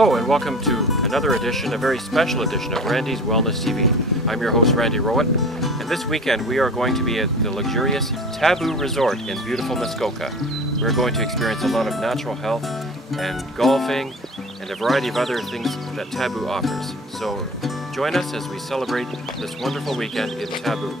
Hello and welcome to another edition, a very special edition of Randy's Wellness TV. I'm your host Randy Rowett, and this weekend we are going to be at the luxurious Taboo Resort in beautiful Muskoka. We're going to experience a lot of natural health and golfing and a variety of other things that Taboo offers. So join us as we celebrate this wonderful weekend in Taboo.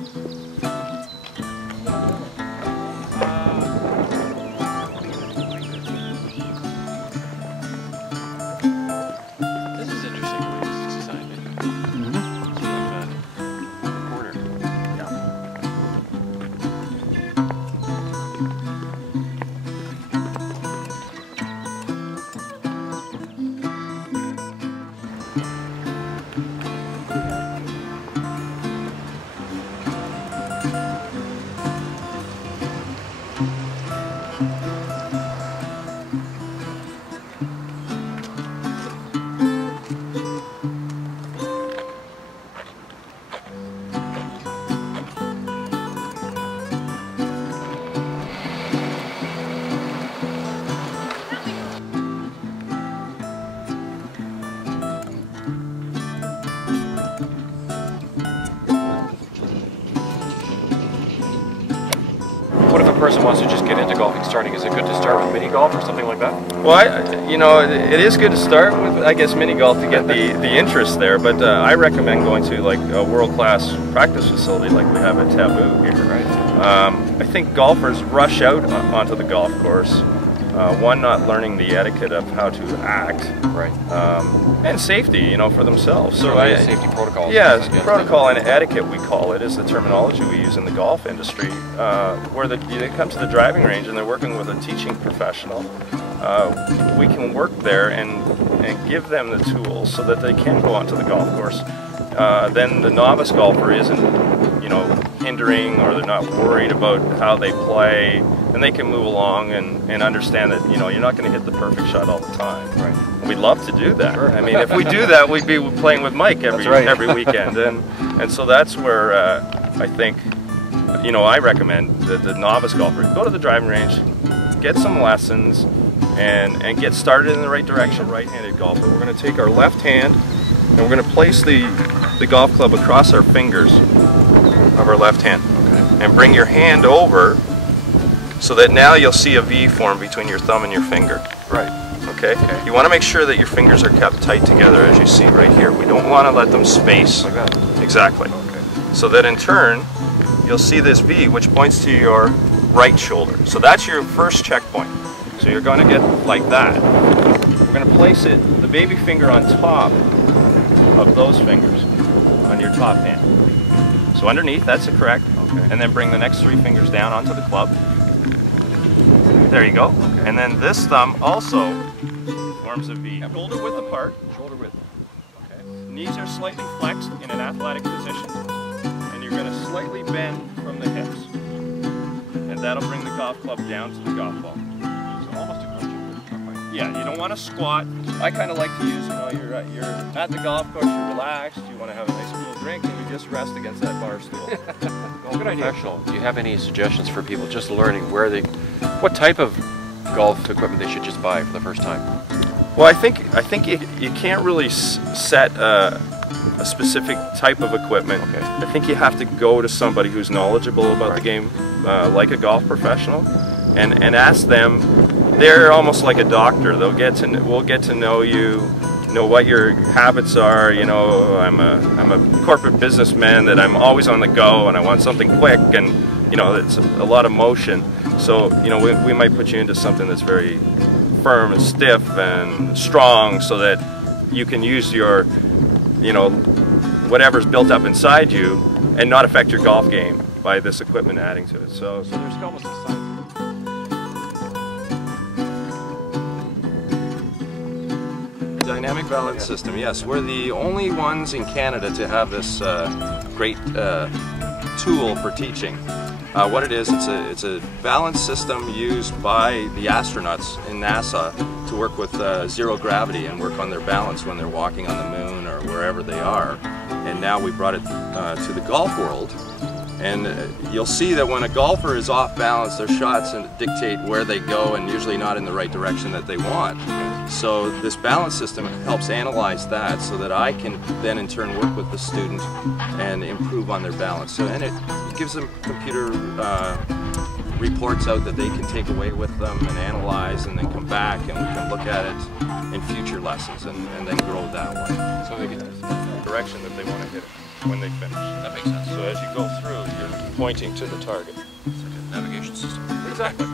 What if a person wants to just get into golfing starting? Is it good to start with mini golf or something like that? Well, it is good to start with, I guess, mini golf to get the interest there, but I recommend going to like a world-class practice facility like we have at Taboo here. Right. I think golfers rush out onto the golf course, one, not learning the etiquette of how to act, right, and safety, for themselves. So safety protocols. Yeah, protocol and etiquette, we call it, is the terminology we use in the golf industry. Where they come to the driving range and they're working with a teaching professional, we can work there and give them the tools so that they can go onto the golf course. Then the novice golfer isn't, hindering, or they're not worried about how they play, and they can move along and understand that, you're not going to hit the perfect shot all the time. Right. We'd love to do that. Sure. I mean, if we do that, we'd be playing with Mike every weekend, and so that's where I think, I recommend the novice golfer go to the driving range, get some lessons, and get started in the right direction. Right-handed golfer, we're going to take our left hand and we're going to place the golf club across our fingers of our left hand, and bring your hand over so that now you'll see a V form between your thumb and your finger. Right. Okay? You want to make sure that your fingers are kept tight together, as you see right here. We don't want to let them space. Like that. Exactly. Okay. So that in turn, you'll see this V, which points to your right shoulder. So that's your first checkpoint. So you're going to get like that. We're going to place the baby finger on top of those fingers on your top hand. So underneath, that's the correct. Okay. And then bring the next 3 fingers down onto the club. There you go. Okay. And then this thumb also forms a V. Shoulder width apart. Shoulder width. Okay. Knees are slightly flexed in an athletic position. And you're going to slightly bend from the hips. And that'll bring the golf club down to the golf ball. So almost a crunch. Yeah, you don't want to squat. I kind of like to use, you're at the golf course, you're relaxed, you want to have a nice cool drink, and you just rest against that bar stool. Good idea. Do you have any suggestions for people just learning what type of golf equipment they should just buy for the first time? Well, I think you can't really set a specific type of equipment. Okay. I think you have to go to somebody who's knowledgeable about the game, like a golf professional, and ask them. They're almost like a doctor. We'll get to know you, know what your habits are. I'm a corporate businessman that I'm always on the go, and I want something quick, and it's a lot of motion. So we might put you into something that's very firm and stiff and strong, so that you can use your whatever's built up inside you and not affect your golf game by this equipment adding to it. So there's almost a science. Dynamic balance system, yes. We're the only ones in Canada to have this great tool for teaching. What it is, it's a balance system used by the astronauts in NASA to work with zero gravity and work on their balance when they're walking on the moon or wherever they are. And now we brought it to the golf world. And you'll see that when a golfer is off balance, their shots dictate where they go, and usually not in the right direction that they want. So this balance system helps analyze that so that I can then in turn work with the student and improve on their balance. So, and it gives them computer reports out that they can take away with them and analyze and then come back and we can look at it in future lessons and then grow that way. So they get The direction that they want to hit it when they finish. that makes sense. So as you go through, you're pointing to the target. It's like a navigation system. Exactly.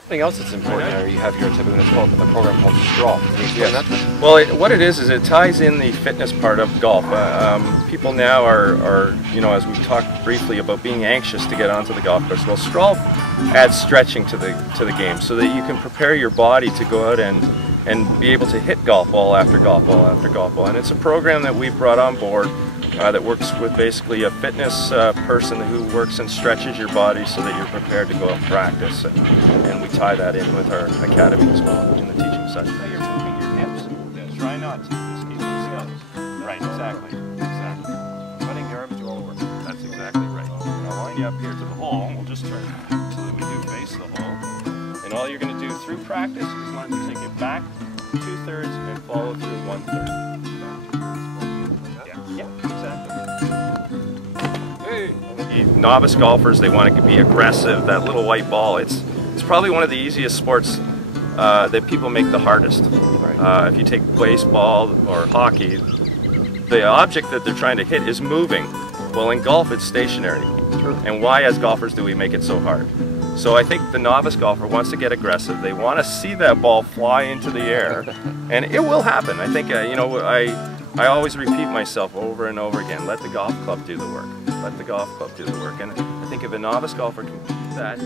Something else that's important there, you have your Taboo, and it's called a program called Straw. Can you explain that? Well, what it is it ties in the fitness part of golf. People now are, you know, as we talked briefly about being anxious to get onto the golf course. Well, Straw adds stretching to the game so that you can prepare your body to go out and be able to hit golf ball after golf ball after golf ball. And it's a program that we've brought on board that works with basically a fitness person who works and stretches your body so that you're prepared to go out and practice. And we tie that in with our academy as well in the teaching side. Now you're moving your hips. Yeah, try not to. Just keep them still. Right, exactly. Exactly. Running your arms do all the work. That's exactly right. I'll line you up here to the hole. We'll just turn so that we do face the hole. And all you're going to do through practice is learn to take it back 2/3 and follow through 1/3. Yeah, exactly. Hey! The novice golfers, they want to be aggressive. That little white ball, it's probably one of the easiest sports that people make the hardest. If you take baseball or hockey, the object that they're trying to hit is moving. Well, in golf, it's stationary. And why, as golfers, do we make it so hard? So I think the novice golfer wants to get aggressive. They want to see that ball fly into the air, and it will happen. I think, you know, I always repeat myself over and over again, let the golf club do the work. Let the golf club do the work. And I think if a novice golfer can do that,